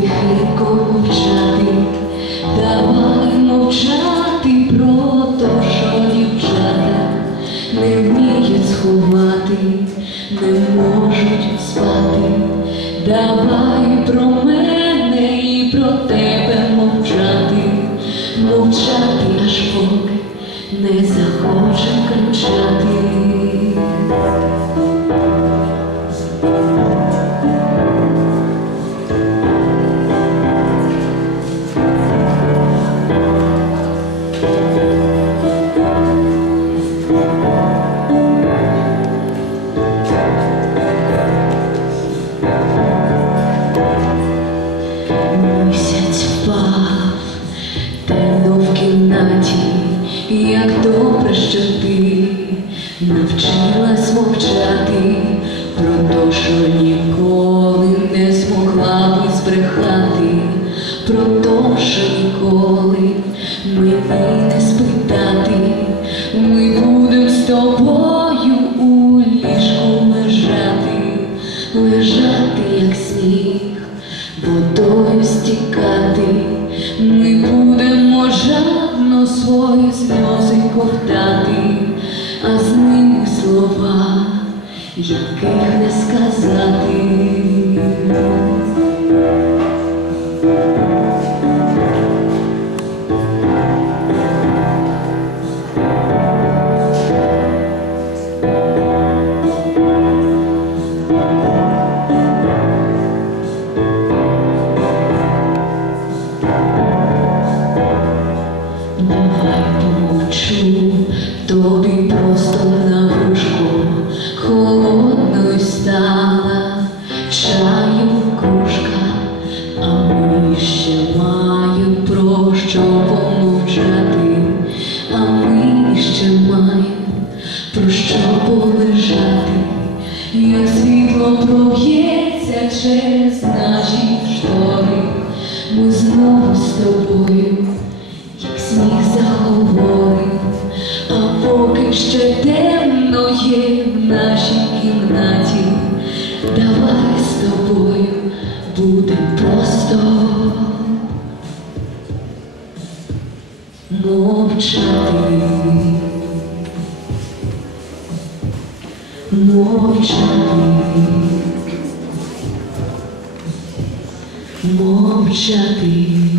тихенько мовчати, давай мовчати про дівчата не вміють сховати, не можуть спати. Давай про мене і про тебе мовчати, мовчати аж поки не захоче кричати. Як добре, що ти навчилась мовчати про те, що ніколи не змогла би збрехати, про те, що ніколи мені не спитати, ми будемо з тобою у ліжку лежати, лежати, як сніг водою стікати, ми сльози а з ними слова, яких не сказати. Тобі просто на грушку холодною стала чаю в кружка, а ми ще маємо про що помовчати, а ми ще маємо про що полежати, як світло проб'ється через наші штори, ми знову з тобою як сніг поки ще темно є в нашій кімнаті, давай з тобою буде просто. Мовчати, мовчати, мовчати.